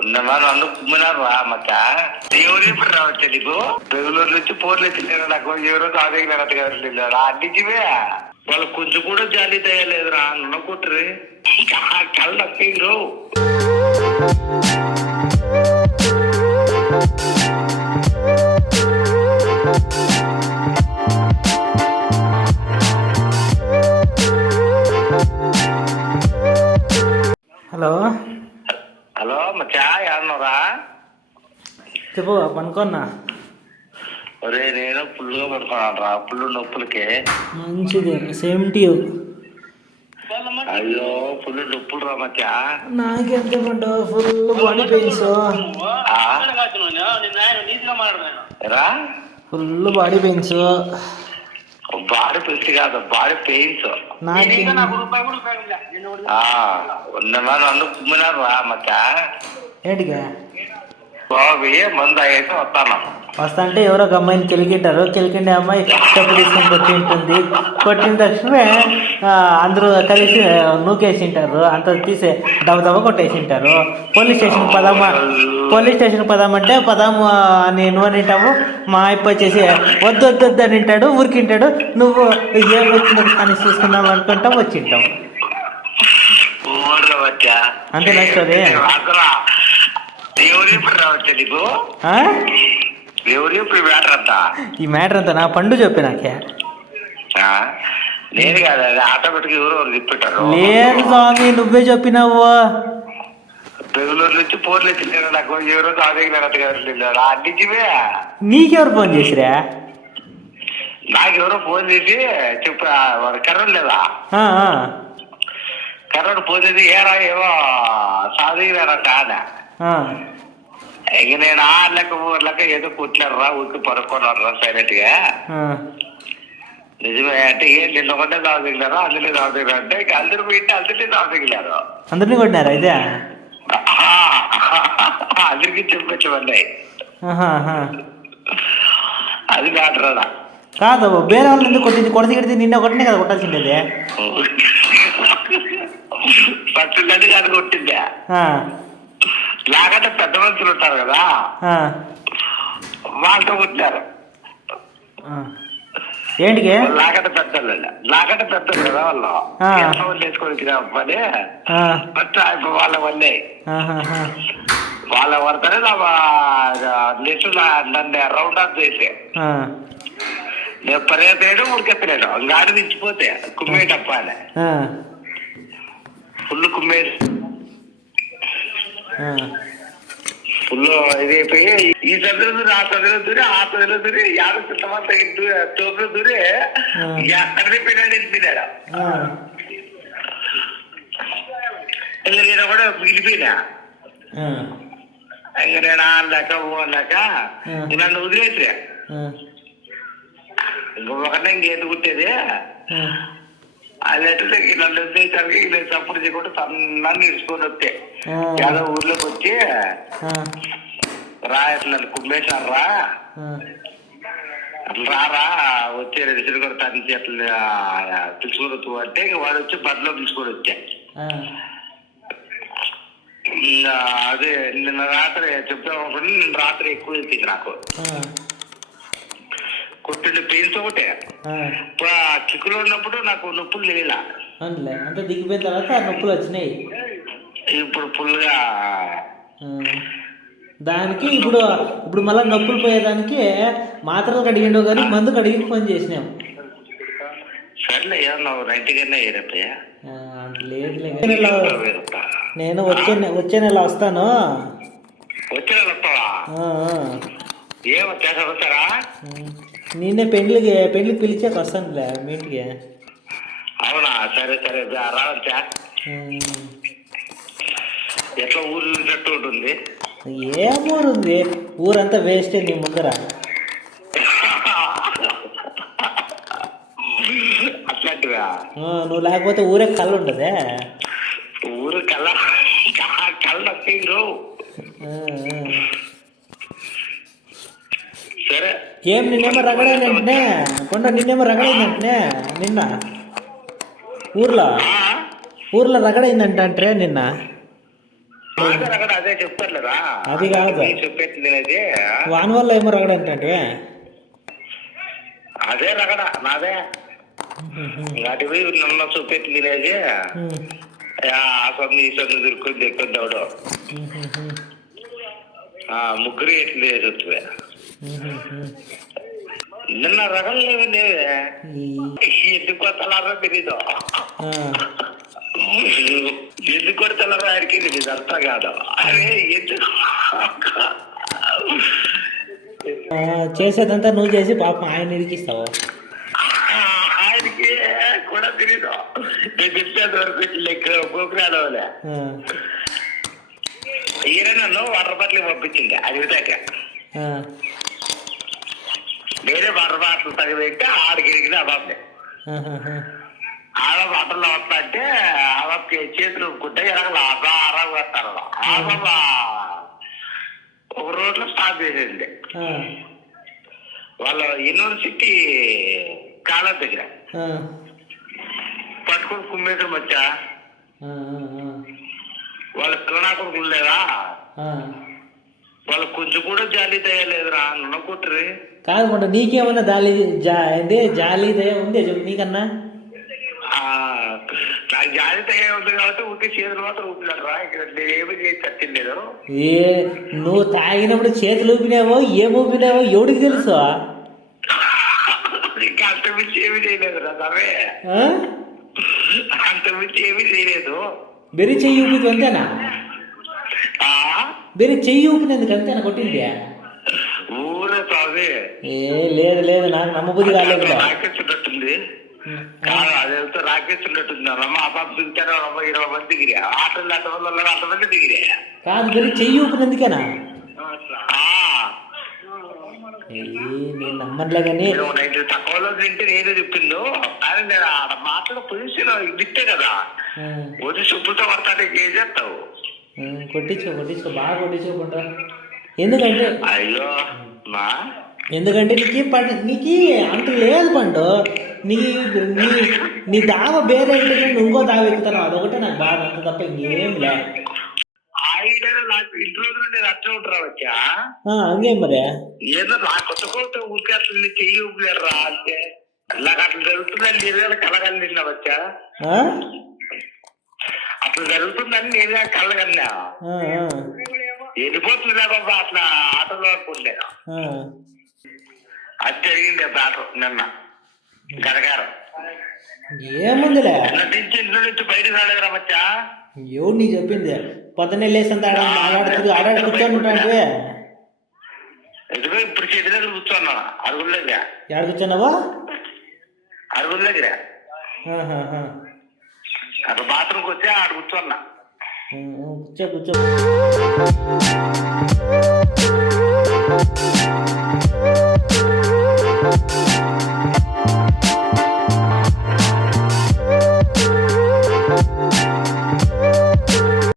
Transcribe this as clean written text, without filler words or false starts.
ఉన్నమా నన్ను కుమ్మినారు రా మచ్చ ఎవరు ఇప్పుడు రావచ్చా నీకు బెంగళూరు నుంచి పోర్లు ఎత్తిలేరు నాకు ఎవరో కాదేగినారట గారు అడ్డించివే వాళ్ళు కొంచెం కూడా జాలి తేయలేదురా నన్ను కుట్రి కళ్ళు నప్పరు. హలో హలో మచ్చా ఏమన్నారా? చెప్పు పనుకోన్నా. ఒరే నేను ఫుల్గా పడుకున్నాను రా, ఫుల్ నొప్పులకి. మంచిది, సేమ్ టు యూ. అయ్యో ఫుల్ నొప్పులు రా మచ్చా. నాకెంత పండు full body pains. Full body pains. Body pains కాదు, బాడీ పెయిన్స్. ఉన్నమా నన్ను కుమ్మినారు రా మచ్చా. ఏంటిగా బాబీ మందు అయితే వస్తాను. వస్తా అంటే ఎవరో ఒక అమ్మాయిని కెలికింటారు. కెలికిండే అమ్మాయి చెప్పు తీసుకొని కొట్టి ఉంటుంది. కొట్టిన తక్షణమే అందరూ కలిసి నూకేసింటారు. అంత తీసి దవ కొట్టేసింటారు. పోలీస్ స్టేషన్ పదామంటే పదాము అని నువ్వు అనింటావు. మా అయ్యప్ప వచ్చేసి వద్దు వద్దు వద్దు అని వింటాడు, ఊరికింటాడు. నువ్వు ఏం వచ్చిందని కానీ చూసుకుందాం అనుకుంటావు, వచ్చింటావు. అంతే నచ్చది. ఈ మ్యాటర్ అంతా నా పండు చెప్పి నాకే. నేను కాదు, అది ఆటోమేటిక్ ఎవరు తిప్పెట్టారు. లేదు స్వామి, నువ్వే చెప్పినావు. బెంగళూరు నుంచి పోర్లు ఎత్తిలేరు నాకు ఎవరో కాదేగినారట గారు అడ్డించివే. నీకెవరు ఫోన్ చేసిరా? నాకెవరో ఫోన్ చేసి చెప్పు వాడు కర్రడు లేదా, కర్రడు ఫోన్ చేసి ఏరా ఏమో సాధిగినారట అనే. ఇక నేను లెక్క ఏదో కూర్చున్నారు రా, ఊరికి పడుకున్నారు రా సైలెంట్ గా. నిజమే అంటే ఏం నిన్న ఒకటే దావదిగినారు, అందులో దావదిగినారు అంటే ఇక అందరూ పోయింటే అందరినీ దావదిగినారు. అందరినీ కొట్టినారా అయితే? అందరికి చెప్పొచ్చామన్నాయి. అది కాదురా. కాదు, వేరే వాళ్ళు ఎందుకు కొట్టింది? కొడితే నిన్న ఒకటినే కదా కొట్టాల్సిందే. ఫస్ట్ గది కాదు కొట్టిందే. లాగంటే పెద్ద మనుషులు ఉంటారు కదా, వాళ్ళతో కొట్టినారు. ఏంటికి లాగంట పెద్దలు కదా వాళ్ళు ఎంత వాళ్ళు వేసుకొని పని ఫస్ట్ వాళ్ళ వల్లే వాళ్ళ పడతానే నెక్స్ట్ నన్ను రౌండ్ ఆఫ్ చేసి నేను పరిగెత్తలేడు ఉడికెత్తలేడు గాడి దించిపోతే కుమ్మేటప్ప అని ఫుల్ కుమ్మేది. ఫుల్ ఇది అయిపోయి ఈ సదులు దూరి ఆ సదులో దూరి ఆ సదులో దూరి 50 చుట్టమంతా తోపులో దూరి ఎక్కడ పిన్నాడు. ఇంకా నేను కూడా మిగిలిపోయినా. ఇంకా నేను ఆడలేక పోలేక నన్ను వదిలేసి ఇంకొకటే ఇంకేంటి కుట్టేది అది ఎట్లా నన్ను వదిలేసరికి ఇలా చప్పుడు చేయకుండా సన్నాన్ని ఇసుకొని వస్తే ఏదో ఊర్లోకి వచ్చి రా ఎట్లా కుమ్మేశారు రా అట్లా రారా వచ్చే రిజల్ట్ కూడా తగ్గించి అట్లా పిలుచుకొని వచ్చు అంటే ఇంక వాడు వచ్చి బట్టలో పిలుచుకొని వచ్చా. అదే నిన్న రాత్రి చెప్తామనుకుంటే నిన్న రాత్రి ఎక్కువ చెప్పింది నాకు కొట్టిండు పెయిన్స్ ఒకటే. చిక్కులో ఉన్నప్పుడు నాకు నొప్పులు తెలియలా, అంటే దిగిపోయిన తర్వాత నొప్పులు వచ్చినాయి. ఇప్పుడు ఫుల్గా దానికి ఇప్పుడు మళ్ళీ నొప్పులు పోయేదానికి మాత్రలు కడిగిండవు కానీ మందు కడిగి ఫోన్ చేసినాం. సర్లే ఏమన్నా 90 కన్నా ఏరప్పయ్యా. లేదు నేను వచ్చే నెల వస్తాను. వచ్చే నెల వస్తావా? ఏమొచ్చా వస్తారా? నిన్నే పెళ్లికి పిలిచాక వస్తానులే మీ ఇంటికి. అవునా? సరే సరే రావచ్చా? ఎట్లా ఊరు చూసినట్టు ఉంటుంది? ఏం ఊరు ఉంది, ఊరంతా వేస్టే నీ ముందర. అట్లాంటివా? నువ్వు లేకపోతే ఊరే కళ్ళు ఉంటదే. ఊరు కళ్ళు నప్పరు. సరే ఏం నిన్నేమో రగడైందంటే నిన్నేమో రగడైందంటే నిన్న ఊర్లో రగడైందంటే నిన్న అదే రగడ అదే చెప్తారులేదా, అది కాదు చెప్పేది అది వాని వల్ల ఏమో రగడ అంటే అదే రగడ నాదే అటువి నన్న చూపెట్టి తినేది ఆ సొంత ఈ సొంత దొరుకుని దొరుకుని అవడం ముగ్గురు ఎట్లు వేసొచ్చువే నిన్న రగలు లేవు లేవే ఎందుకు కొత్తలారో తెలీదు, ఎందుకు కొడతలారో ఆయనకి తెలీదు, అర్థం కాదు. అరే ఎందుకు చేసేదంతా నువ్వు చేసి పాపం ఆయన ఇరికిస్తావు, ఆయనకి కూడా తెలీదు. నేను చెప్పేది వరకు లెక్క గోకురాలే ఈయన నన్ను వాటర్ బాటిల్ పంపించింది అది విధాక వేరే వాటర్ బాటిల్ తగిలితే ఆడికి ఇరిగింది ఆ బాబుని. ఆడ బట్టల్లో వస్తా అంటే ఆ బాబుకి చేతులు గుడ్డ ఎరగల ఆరా వేస్తాను. ఆ బాబా ఒక రోడ్లో స్టాప్ చేసేది వాళ్ళ యూనివర్సిటీ కాలేజ్ దగ్గర పట్టుకొని కుమ్మేసం వచ్చా. వాళ్ళ పిల్లనాకులు లేదా వాళ్ళు కొంచెం కూడా జాలి దయలేదురా నన్ను కుట్రి కాదు. నీకేమన్నా జాలి దయ ఉంది చెప్పు నీకన్నా. నాకు జాలి దయ ఉంది కాబట్టి ఊరికే చేతులు మాత్రం ఊపినారా, ఇక్కడ ఏమి చేసి చచ్చిండేదు. నువ్వు తాగినప్పుడు చేతులు ఊపినావో ఏం ఊపినావో ఎవడికి తెలుసు. ఇంకా అంతమించి ఏమీ చేయలేదు రా సరే, అంతమించి ఏమీ చేయలేదు. బెరి చెయ్యి ఊపిది అంతేనా? బెరి చెయ్యి ఊపినందుకు అంతేనా కొట్టింది? ఊరే స్వామి లేదు లేదు నాకు నమ్మబుద్ధి కాలేదు. రాకేస్తున్నట్టుంది కాదు అది వెళ్తే రాకేస్తున్నట్టుంది. అమ్మ ఆ పాప దిగుతారు 20 మంది దిగిరే ఆటలు అంతమంది దిగిరే కాదు బెరి చెయ్యి ఊపినందుకేనా? నేను నమ్మట్లే కానీ తక్కువలో తింటే నేనే చెప్పిండు. కానీ నేను ఆడ మాట్లాడే పొజిషన్ విట్టే కదా వచ్చి చెప్పులతో పడతాడు ఏం చేస్తావు. కొట్టించు బాగా కొట్టించుకుంటా. ఎందుకంటే ఎందుకంటే నీకు అంత లేదు పండు. నీ దావ వేరే ఇంకో దావ ఎక్కుతాను అదొకటే నాకు బాధ, అంత తప్ప ఇంకేం లే. నాకు ఇంటి రోజులు నేను అట్లా ఉంటారా వచ్చా అంగేం మరి ఏదో నా కొత్త కొత్త ఊరికే అట్లా చెయ్యి ఊపిలేరా అంటే నాకు అట్లా జరుగుతుందని నేనే కలగలి నిన్న వచ్చా. అట్లా జరుగుతుందని నేనే కలగన్నా వెళ్ళిపోతుంది బాబా అట్లా ఆటోలో అనుకుంటే అది జరిగింది ఆటో నిన్న గడగారం. ఏముందిలే నుంచి ఇంట్లో నుంచి బయటకు రాలేదురా వచ్చా. ఎవరు నీ చెప్పింది పొద్దున్న వెళ్ళేసంత ఆడ కూర్చొని ఉంటాంటే ఎదుగు ఇప్పుడు చెట్టు దగ్గర కూర్చున్నా అరుగుల దగ్గర. ఎక్కడ కూర్చున్నావా? అరుగుల దగ్గర అక్కడ బాత్రూమ్కి వచ్చి ఆడ కూర్చున్నా. కూర్చో